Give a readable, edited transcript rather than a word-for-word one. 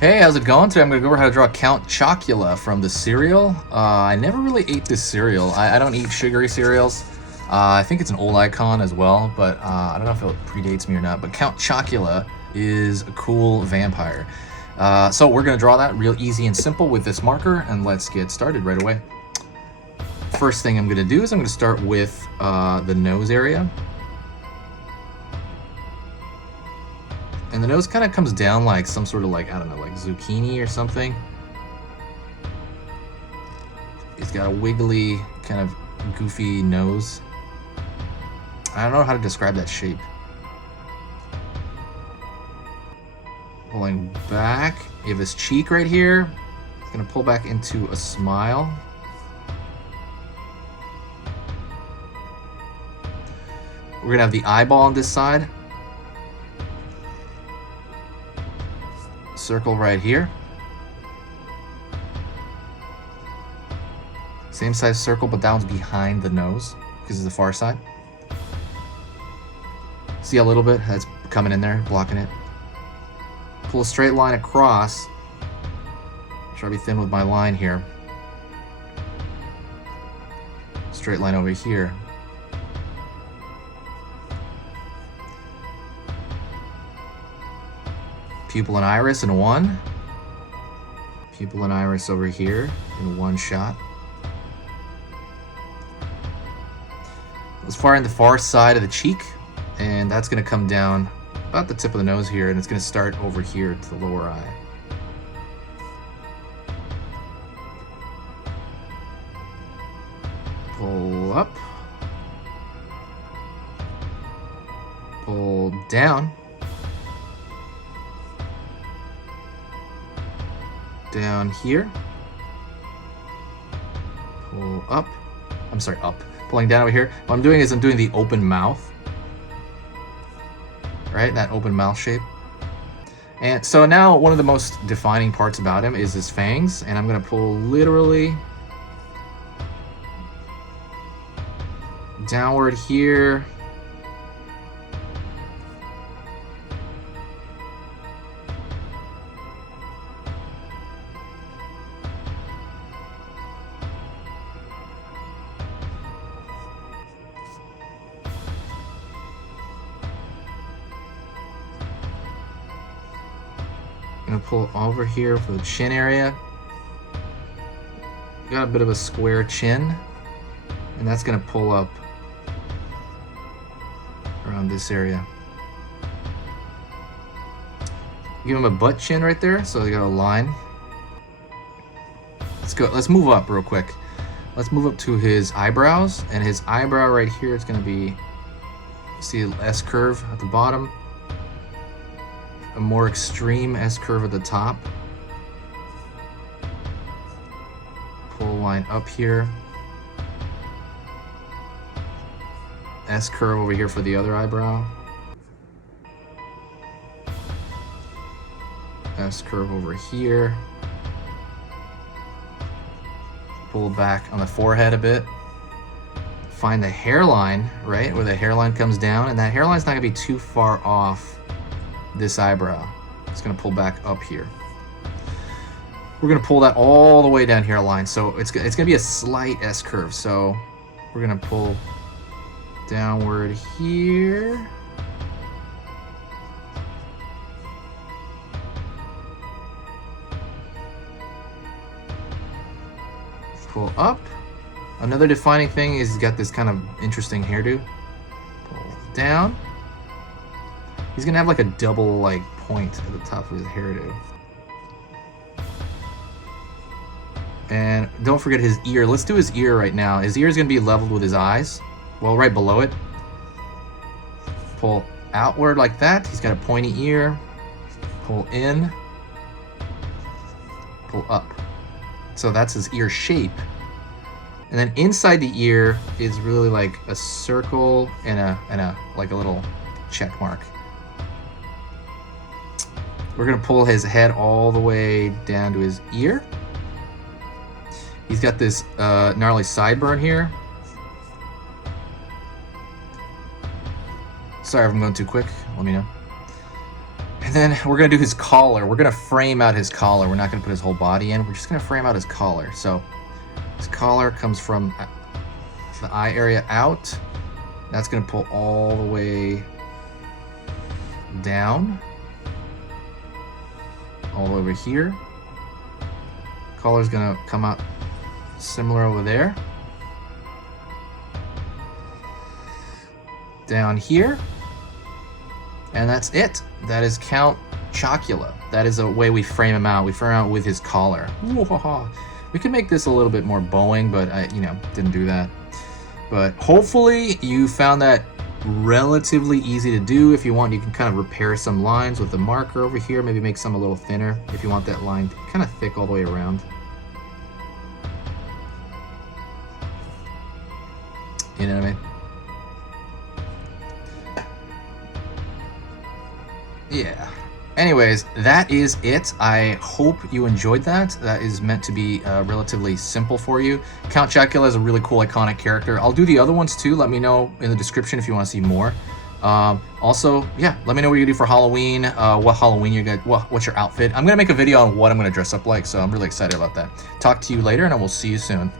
Hey, how's it going? Today I'm going to go over how to draw Count Chochula from the cereal. I never really ate this cereal. I don't eat sugary cereals. I think it's an old icon as well, but I don't know if it predates me or not. But Count Chochula is a cool vampire. So we're going to draw that real easy and simple with this marker, and let's get started right away. First thing I'm going to do is I'm going to start with the nose area. And the nose kind of comes down like some sort of like, I don't know, like zucchini or something. He's got a wiggly, kind of goofy nose. I don't know how to describe that shape. Pulling back. You have his cheek right here. It's gonna pull back into a smile. We're gonna have the eyeball on this side. Circle right here. Same size circle, but that one's behind the nose because it's the far side. See a little bit that's coming in there, blocking it. Pull a straight line across. Try to be thin with my line here. Straight line over here. Pupil and iris in one. Pupil and iris over here in one shot. As far in the far side of the cheek, and that's going to come down about the tip of the nose here, and it's going to start over here to the lower eye. Pull up. Pull down. Down here. Pull up. I'm sorry, up. Pulling down over here. What I'm doing is I'm doing the open mouth. Right? That open mouth shape. And so now one of the most defining parts about him is his fangs. And I'm going to pull literally downward here. Gonna pull over here for the chin area. Got a bit of a square chin, and that's gonna pull up around this area. Give him a butt chin right there, so they got a line. Let's go. Let's move up real quick. Let's move up to his eyebrows, and his eyebrow right here is gonna be, see an S curve at the bottom. A more extreme S curve at the top. Pull line up here. S curve over here for the other eyebrow. S curve over here. Pull back on the forehead a bit. Find the hairline, right, where the hairline comes down, and that hairline's not gonna be too far off this eyebrow. It's gonna pull back up here. We're gonna pull that all the way down here a line, so it's gonna be a slight S curve. So we're gonna pull downward here. Pull up. Another defining thing is he's got this kind of interesting hairdo. Pull down. He's gonna have like a double like point at the top of his hairdo. And don't forget his ear. Let's do his ear right now. His ear is gonna be leveled with his eyes. Well, right below it. Pull outward like that. He's got a pointy ear. Pull in. Pull up. So that's his ear shape. And then inside the ear is really like a circle and a like a little check mark. We're gonna pull his head all the way down to his ear. He's got this gnarly sideburn here. Sorry if I'm going too quick, let me know. And then we're going to do his collar. We're going to frame out his collar. We're not going to put his whole body in. We're just going to frame out his collar. So his collar comes from the eye area out. That's going to pull all the way down. All the way over here. Collar's going to come out similar over there. Down here. And that's it. That is Count Chichula. That is a way we frame him out. We frame him out with his collar. We could make this a little bit more bowing, but I, didn't do that. But hopefully you found that relatively easy to do. If you want, you can kind of repair some lines with the marker over here. Maybe make some a little thinner if you want that line kind of thick all the way around. You know what I mean? Yeah. Anyways, that is it. I hope you enjoyed that. That is meant to be relatively simple for you. Count Chichula is a really cool, iconic character. I'll do the other ones too. Let me know in the description if you want to see more. Also, yeah, let me know what you do for Halloween. What Halloween you got? What's your outfit? I'm gonna make a video on what I'm gonna dress up like, so I'm really excited about that. Talk to you later, and I will see you soon.